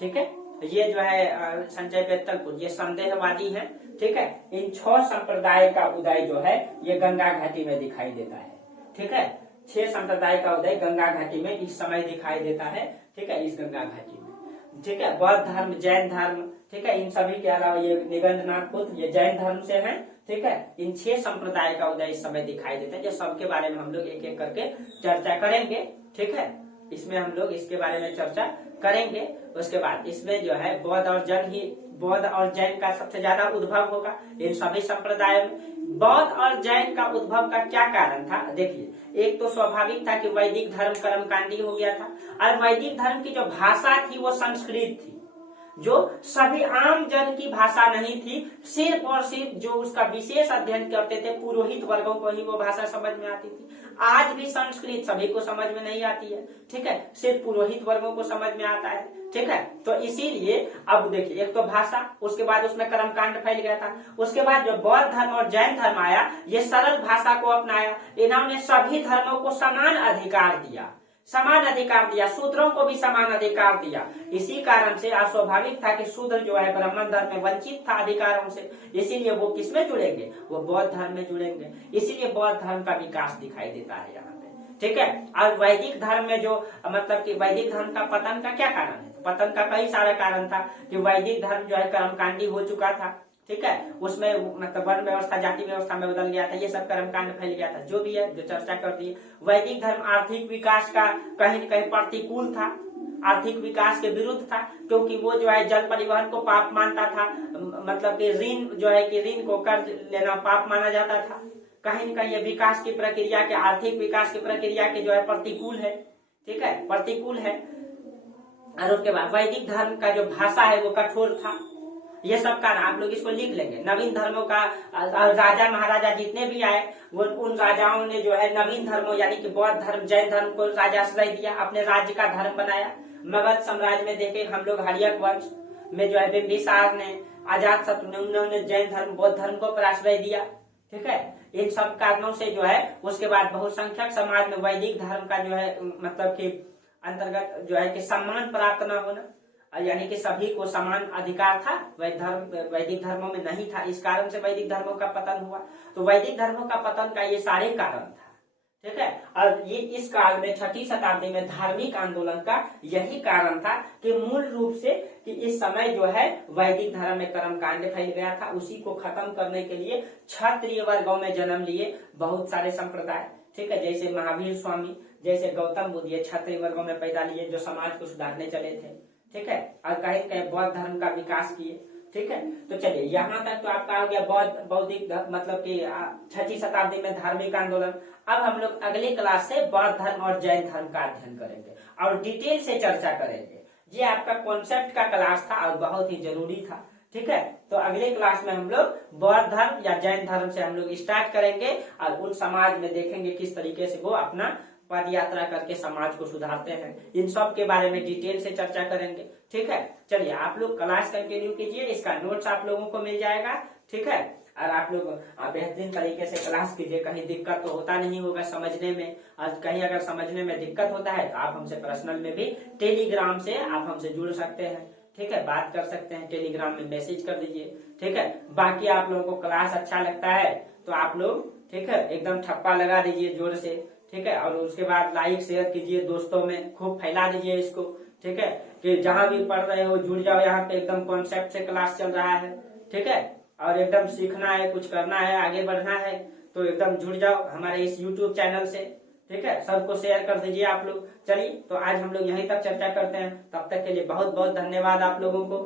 ठीक है। ये जो है संजय बेट्टल पुत्र ये संदेहवादी है, ठीक है। इन 6 संप्रदाय का उदय जो है ये गंगा घाटी में दिखाई देता है, ठीक है। 6 संप्रदाय का उदय गंगा घाटी में इस समय दिखाई देता है, ठीक है, इस गंगा घाटी में, ठीक है। बौद्ध धर्म, जैन धर्म, ठीक है, इन सभी के अलावा ये निगंधनाथ पुत्र ये जैन धर्म से हैं, ठीक है। इन 6 संप्रदाय का उदय इस समय दिखाई देता है, जो सबके बारे में हम लोग एक एक करके चर्चा करेंगे, ठीक है। इसमें हम लोग इसके बारे में चर्चा करेंगे। उसके बाद इसमें जो है बौद्ध और जैन का सबसे ज्यादा उद्भव होगा इन सभी संप्रदायों में। बौद्ध और जैन का उद्भव का क्या कारण था, देखिए, एक तो स्वाभाविक था कि वैदिक धर्म कर्मकांडी हो गया था, और वैदिक धर्म की जो भाषा थी वो संस्कृत थी, जो सभी आम जन की भाषा नहीं थी। सिर्फ और सिर्फ जो उसका विशेष अध्ययन करते थे पुरोहित वर्गों को ही वो भाषा समझ में आती थी। आज भी संस्कृत सभी को समझ में नहीं आती है, ठीक है, सिर्फ पुरोहित वर्गों को समझ में आता है, ठीक है। तो इसीलिए अब देखिए, एक तो भाषा, उसके बाद उसमें कर्मकांड फैल गया था। उसके बाद जो बौद्ध धर्म और जैन धर्म आया, ये सरल भाषा को अपनाया, इन्होंने सभी धर्मों को समान अधिकार दिया, शूद्रों को भी समान अधिकार दिया। इसी कारण से अस्वाभाविक था कि शूद्र जो है ब्राह्मण धर्म में वंचित था अधिकारों से, इसीलिए वो किसमें जुड़ेंगे, वो बौद्ध धर्म में जुड़ेंगे। इसीलिए बौद्ध धर्म का विकास दिखाई देता है यहाँ पे, ठीक है। और वैदिक धर्म में जो मतलब कि वैदिक धर्म का पतन का क्या कारण है, पतन का कई सारा कारण था कि वैदिक धर्म जो है कर्मकांडी हो चुका था, ठीक है, उसमें मतलब वर्ण व्यवस्था जाति व्यवस्था में बदल गया था, ये सब कर्मकांड फैल गया था, जो भी है, जो चर्चा कर दी। वैदिक धर्म आर्थिक विकास का कहीं न कहीं प्रतिकूल था, आर्थिक विकास के विरुद्ध था, क्योंकि वो जो है जल परिवहन को पाप मानता था, मतलब कि ऋण जो है कि ऋण को कर्ज लेना पाप माना जाता था। कहीं न कहीं ये विकास की प्रक्रिया के, आर्थिक विकास की प्रक्रिया के जो है प्रतिकूल है, ठीक है, प्रतिकूल है। और उसके बाद वैदिक धर्म का जो भाषा है वो कठोर था। ये सब कारण आप लोग इसको लिख लेंगे। नवीन धर्मों का राजा महाराजा जितने भी आए, वो उन राजाओं ने जो है नवीन धर्मों यानी कि बौद्ध धर्म जैन धर्म को राजाश्रय दिया, अपने राज्य का धर्म बनाया। मगध साम्राज्य में देखे हम लोग हर्यक वंश में जो है बिंबिसार ने, अजात शत्रु ने, उन्होंने जैन धर्म बौद्ध धर्म को आश्रय दिया, ठीक है। इन सब कारणों से जो है उसके बाद बहुसंख्यक समाज में वैदिक धर्म का जो है मतलब कि अंतर्गत जो है कि सम्मान प्राप्त न होना, यानी कि सभी को समान अधिकार था, वैदिक धर्मों में नहीं था, इस कारण से वैदिक धर्मों का पतन हुआ। तो वैदिक धर्मों का पतन का ये सारे कारण था, ठीक है। और ये इस काल में 6ठी शताब्दी में धार्मिक आंदोलन का यही कारण था कि मूल रूप से कि इस समय जो है वैदिक धर्म में कर्मकांड फैल गया था, उसी को खत्म करने के लिए क्षत्रिय वर्गों में जन्म लिए बहुत सारे संप्रदाय, ठीक है, जैसे महावीर स्वामी, जैसे गौतम बुद्ध, ये क्षत्रिय वर्गों में पैदा लिए जो समाज को सुधारने चले थे, ठीक है, और कहीं कहीं बौद्ध धर्म का विकास किए, ठीक है। तो चलिए यहाँ तक तो आपका हो गया बौद्धिक मतलब कि 6ठी शताब्दी में धार्मिक आंदोलन। अब हम लोग अगले क्लास से बौद्ध धर्म और जैन धर्म का अध्ययन करेंगे और डिटेल से चर्चा करेंगे। ये आपका कॉन्सेप्ट का क्लास था और बहुत ही जरूरी था, ठीक है। तो अगले क्लास में हम लोग बौद्ध धर्म या जैन धर्म से हम लोग स्टार्ट करेंगे और उन समाज में देखेंगे किस तरीके से वो अपना पद यात्रा करके समाज को सुधारते हैं। इन सब के बारे में डिटेल से चर्चा करेंगे, ठीक है। चलिए आप लोग क्लास कंटिन्यू कीजिए, इसका नोट्स आप लोगों को मिल जाएगा, ठीक है। और आप लोग बेहतरीन तरीके से क्लास कीजिए, कहीं दिक्कत तो होता नहीं होगा समझने में, और कहीं अगर समझने में दिक्कत होता है तो आप हमसे पर्सनल में भी टेलीग्राम से आप हमसे जुड़ सकते हैं, ठीक है, बात कर सकते हैं, टेलीग्राम में मैसेज कर दीजिए, ठीक है। बाकी आप लोगों को क्लास अच्छा लगता है तो आप लोग, ठीक है, एकदम ठप्पा लगा दीजिए जोर से, ठीक है, और उसके बाद लाइक शेयर कीजिए, दोस्तों में खूब फैला दीजिए इसको, ठीक है, कि जहां भी पढ़ रहे हो जुड़ जाओ, यहाँ पे एकदम कॉन्सेप्ट से क्लास चल रहा है, ठीक है, और एकदम सीखना है, कुछ करना है, आगे बढ़ना है तो एकदम जुड़ जाओ हमारे इस YouTube चैनल से, ठीक है, सबको शेयर कर दीजिए आप लोग। चलिए तो आज हम लोग यहीं तक चर्चा करते हैं, तब तक के लिए बहुत बहुत धन्यवाद आप लोगों को।